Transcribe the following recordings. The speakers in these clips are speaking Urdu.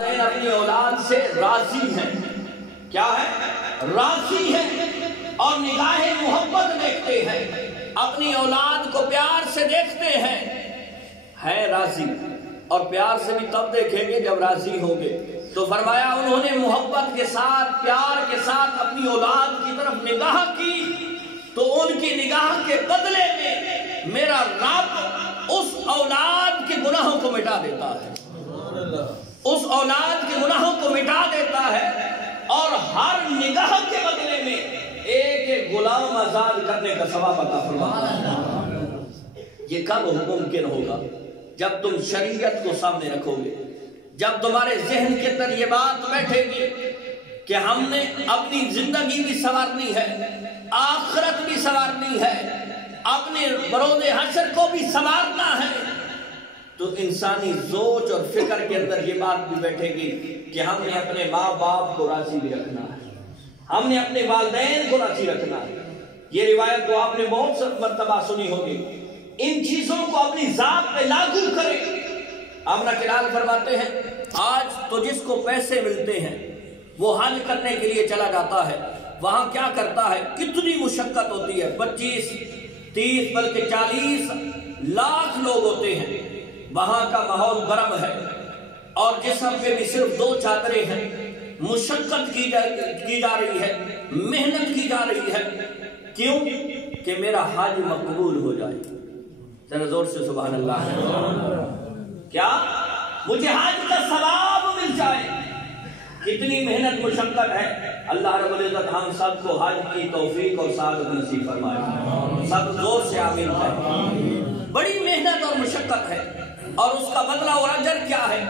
اپنی اولاد سے راضی ہیں. کیا ہے؟ راضی ہیں اور نگاہ محبت دیکھتے ہیں. اپنی اولاد کو پیار سے دیکھتے ہیں راضی. اور پیار سے بھی تب دیکھیں گے جب راضی ہوں گے. تو فرمایا انہوں نے محبت کے ساتھ پیار کے ساتھ اپنی اولاد کی طرف نگاہ کی تو ان کی نگاہ کے بدلے میں میرا رب اس اولاد کے گناہوں کو مٹا دیتا ہے. اس اولاد کے گناہوں کو مٹا دیتا ہے اور ہر نگاہ کے بدلے میں ایک غلام آزاد کرنے کا ثواب عطا فرماتا ہے. یہ کب ممکن ہوگا؟ جب تم شریعت کو سامنے رکھو گے، جب تمہارے ذہن کے اندر یہ بات بیٹھے گی کہ ہم نے اپنی زندگی بھی سنوارنی ہے، آخرت بھی سنوارنی ہے، اپنے بروز حشر کو بھی سنوارنا ہے، تو انسانی سوچ اور فکر کے اندر یہ بات بھی بیٹھے گی کہ ہم نے اپنے ماں باپ کو راضی بھی رکھنا ہے، ہم نے اپنے والدین کو راضی رکھنا ہے. یہ روایت تو آپ نے بہت سی مرتبہ سنی ہوگی. ان چیزوں کو اپنی ذات پہ لاگو کریں. آمنہ کلال فرماتے ہیں آج تو جس کو پیسے ملتے ہیں وہ حج کرنے کے لیے چلا جاتا ہے. وہاں کیا کرتا ہے؟ کتنی مشقت ہوتی ہے. 25 30 بلکہ 40 لاکھ لوگ ہوتے ہیں. وہاں کا ماحول گرم ہے اور جسم پہ بھی صرف 2 چادریں ہیں. مشقت کی جا رہی ہے، محنت کی جا رہی ہے. کیوں؟ کہ میرا حج مقبول ہو جائے. ذرا زور سے سبحان اللہ. کیا؟ مجھے حج کا ثواب مل جائے. کتنی محنت مشقت ہے. اللہ رب العزت ہم سب کو حج کی توفیق اور سعادت نصیب فرمائے. سب زور سے آمین کہیں. بڑی محنت اور مشقت ہے اور اس کا بدلہ اور اجر کیا ہے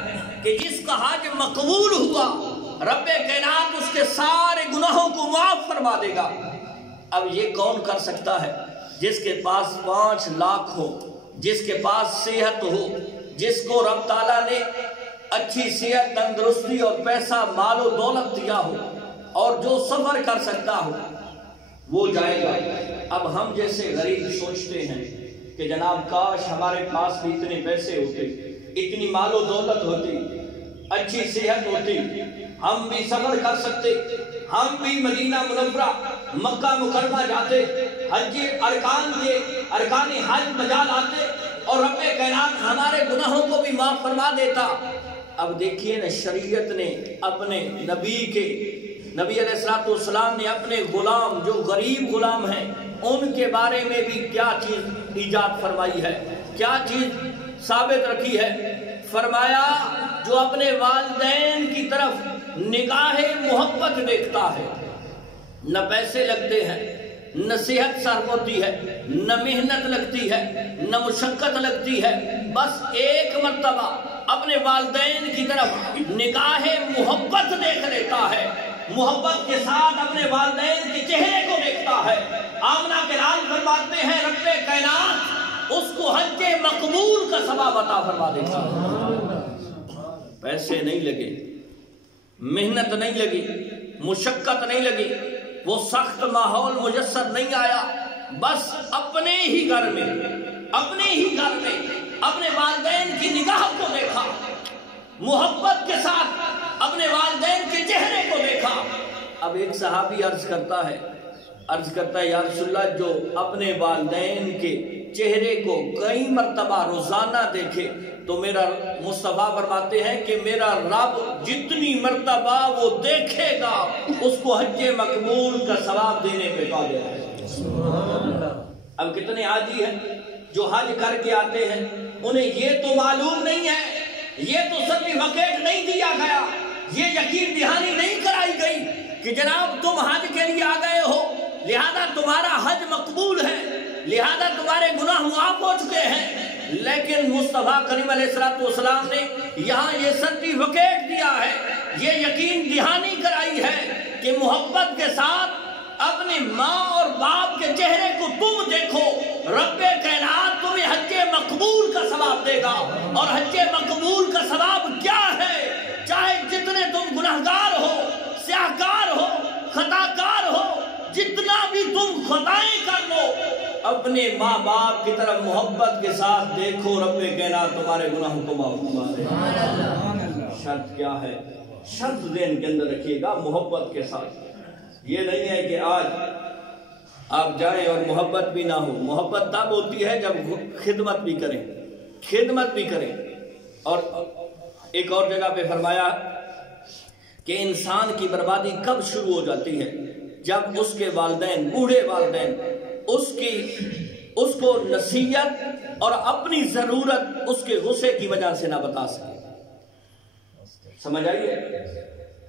کہ جس کا حج مقبول ہوا رب کائنات اس کے سارے گناہوں کو معاف فرما دے گا. اب یہ کون کر سکتا ہے؟ جس کے پاس 5 لاکھ ہو، جس کے پاس صحت ہو، جس کو رب تعالیٰ نے اچھی صحت، تندرستی اور پیسہ، مال و دولت دیا ہو اور جو سفر کر سکتا ہو وہ جائے گا. اب ہم جیسے غریب سوچتے ہیں کہ جناب کاش ہمارے پاس بھی اتنے پیسے ہوتے، اتنی مال و دولت ہوتی، اچھی صحت ہوتی، ہم بھی سفر کر سکتے، ہم بھی مدینہ منورہ مکہ مکرمہ جاتے، حج ارکان حج بجا لاتے اور رب کائنات ہمارے گناہوں کو بھی معاف فرما دیتا. اب دیکھیے نا، شریعت نے اپنے نبی علیہ السلام نے اپنے غلام جو غریب غلام ہیں ان کے بارے میں بھی کیا چیز ایجاد فرمائی ہے، کیا چیز ثابت رکھی ہے. فرمایا جو اپنے والدین کی طرف نگاہ محبت دیکھتا ہے، نہ پیسے لگتے ہیں، نہ صحت صرف ہوتی ہے، نہ محنت لگتی ہے، نہ مشقت لگتی ہے، بس ایک مرتبہ اپنے والدین کی طرف نگاہ محبت دیکھ لیتا ہے، محبت کے ساتھ اپنے والدین کے چہرے کو دیکھتا ہے. آمنہ کے لال فرماتے ہیں رب کائنات اس کو حج مقبول کا ثواب عطا فرما دیتا ہے. پیسے نہیں لگے، محنت نہیں لگی، مشقت نہیں لگی، وہ سخت ماحول میسر نہیں آیا، بس اپنے ہی گھر میں اپنے والدین کی نگاہ کو دیکھا، محبت کے ساتھ اپنے والدین کے چہرے کو دیکھا. اب ایک صحابی عرض کرتا ہے یا رسول اللہ جو اپنے والدین کے چہرے کو کئی مرتبہ روزانہ دیکھے تو میرا مصطفیٰ فرماتے ہیں کہ میرا رب جتنی مرتبہ وہ دیکھے گا اس کو حج مقبول کا ثواب دینے پہ قادر ہے. اب کتنے حاجی ہیں جو حج کر کے آتے ہیں، انہیں یہ تو معلوم نہیں ہے، یہ تو سرٹیفکیٹ نہیں دیا گیا، یہ یقین دہانی نہیں کرائی گئی کہ جناب تم حج کے لیے آ گئے ہو لہذا تمہارا حج مقبول ہے، لہذا تمہارے گناہ معاف ہو چکے ہیں. لیکن مصطفیٰ کریم علیہ السلام نے یہاں یہ سرٹیفکیٹ دیا ہے، یہ یقین دہانی کرائی ہے کہ محبت کے ساتھ اپنی ماں اور باپ کے چہرے کو تم دیکھو، رب کائنات تمہیں حج مقبول کا ثواب دے گا. اور حج مقبول کا ثواب کیا ہے؟ چاہے جتنے تم گناہگار ہو، سیاہکار ہو، خطاکار ہو، جتنا بھی تم خطائیں کر لو، اپنے ماں باپ کی طرف محبت کے ساتھ دیکھو، رب کائنات تمہارے گناہوں کو معاف فرما دے. شرط کیا ہے؟ شرط ذہن کے اندر رکھیے گا محبت کے ساتھ. یہ نہیں ہے کہ آج آپ جائیں اور محبت بھی نہ ہو. محبت تب ہوتی ہے جب خدمت بھی کریں. اور ایک اور جگہ پہ فرمایا کہ انسان کی بربادی کب شروع ہو جاتی ہے؟ جب اس کے والدین، بوڑھے والدین اس کو نصیحت اور اپنی ضرورت اس کے غصے کی وجہ سے نہ بتا سکے. سمجھ آئیے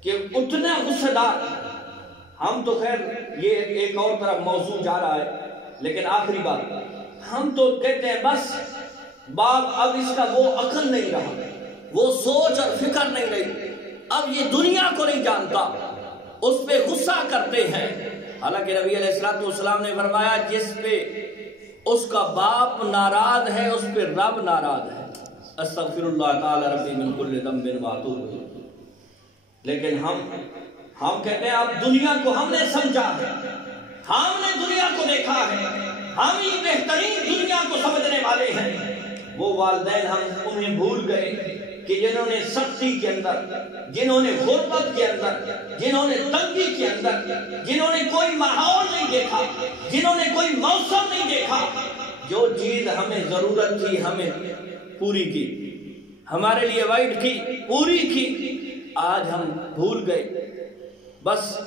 کہ اتنا غصہ دار. ہم تو خیر یہ ایک اور طرف موضوع جا رہا ہے، لیکن آخری بات، ہم تو کہتے ہیں بس باپ اب اس کا وہ عقل نہیں رہا، وہ سوچ اور فکر نہیں رہی، اب یہ دنیا کو نہیں جانتا، اس پہ غصہ کرتے ہیں. حالانکہ نبی علیہ السلام نے فرمایا جس پہ اس کا باپ ناراض ہے اس پہ رب ناراض ہے. استغفر اللہ تعالی ربی من کل ذنب واتوب. لیکن ہم کہتے ہیں اب دنیا کو ہم نے سمجھا ہے، ہم نے دنیا کو دیکھا ہے، ہم ہی بہترین دنیا کو سمجھنے والے ہیں. وہ والدین ہم انہیں بھول گئے کہ جنہوں نے سختی کے اندر، جنہوں نے غربت کے اندر، جنہوں نے تنگی کے اندر، جنہوں نے کوئی ماحول نہیں دیکھا، جنہوں نے کوئی موسم نہیں دیکھا، جو چیز ہمیں ضرورت تھی ہمیں پوری کی، ہمارے لیے وائٹ کی پوری کی، آج ہم بھول گئے. بس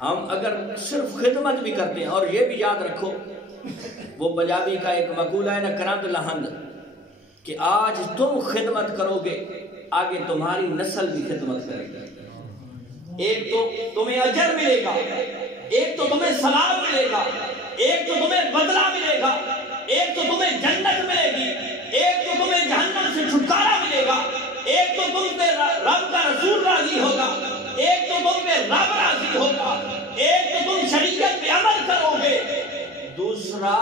ہم اگر صرف خدمت بھی کرتے ہیں، اور یہ بھی یاد رکھو وہ پنجابی کا ایک مقولہ ہے نا، کرند لہند، کہ آج تم خدمت کرو گے آگے تمہاری نسل بھی خدمت کرے گی. ایک تو تمہیں اجر ملے گا، ایک تو تمہیں ثواب ملے گا، ایک تو تمہیں بدلہ ملے گا، ایک تو تمہیں جنت ملے گی، ایک تو تمہیں جہنم سے چھٹکارا ملے گا، ایک تو تم پہ رب کا رسول راضی ہوگا، ایک تو تم پہ رب راضی ہوگا، ایک تو تم شریعت پہ عمل کرو گے، دوسرا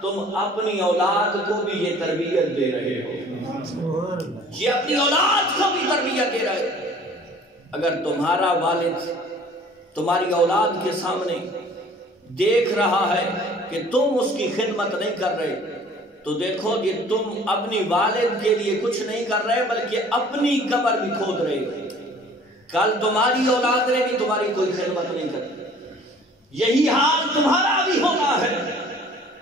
تم اپنی اولاد کو بھی یہ تربیت دے رہے ہو، یہ اپنی اولاد کو بھی تربیت دے رہے ہو. اگر تمہارا والد تمہاری اولاد کے سامنے دیکھ رہا ہے کہ تم اس کی خدمت نہیں کر رہے تو دیکھو کہ تم اپنی والد کے لیے کچھ نہیں کر رہے بلکہ اپنی قبر بھی کھود رہے ہو. کل تمہاری اولاد نے بھی تمہاری کوئی خدمت نہیں کرتی. یہی حال تمہارا بھی ہونا ہے.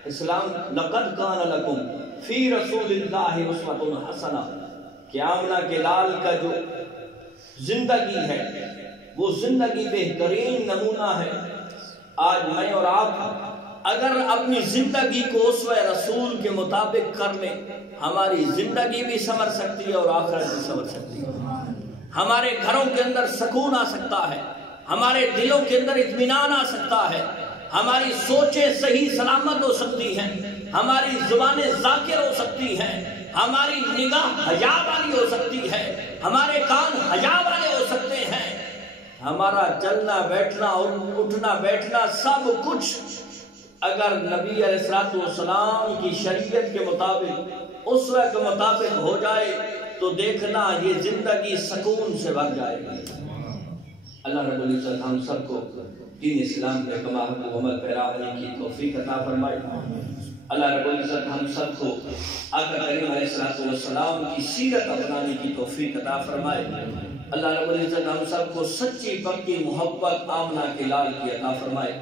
اسلام لقد کان لکم فی رسول اللہ اسوۃ حسنہ، کہ آمنہ کے لال کا جو زندگی ہے وہ زندگی بہترین نمونہ ہے. آج میں اور آپ اگر اپنی زندگی کو اسوہ رسول کے مطابق کر لیں، ہماری زندگی بھی سنور سکتی ہے اور آخرت بھی سنور سکتی ہے. ہمارے گھروں کے اندر سکون آ سکتا ہے، ہمارے دلوں کے اندر اطمینان آ سکتا ہے، ہماری سوچیں صحیح سلامت ہو سکتی ہیں، ہماری زبانیں ذاکر ہو سکتی ہیں، ہماری نگاہ حیا والی ہو سکتی ہے، ہمارے کان حیا والے ہو سکتے ہیں، ہمارا چلنا بیٹھنا اٹھنا بیٹھنا سب کچھ اگر نبی علیہ السلام کی شریعت کے مطابق اسوہ کے مطابق ہو جائے تو دیکھنا یہ زندگی سکون سے بھر جائے گی. اللہ رب العزت ہم سب کو دین اسلام پہ کما حق و عمل پیرا ہونے کی توفیق عطا فرمائے. اللہ رب العزت ہم سب کو آقا کریم علیہ السلام کی سیرت اپنانے کی توفیق عطا فرمائے. اللہ رب العزت ہم سب کو سچی پکی محبت آمنہ کے لال کی عطا فرمائے.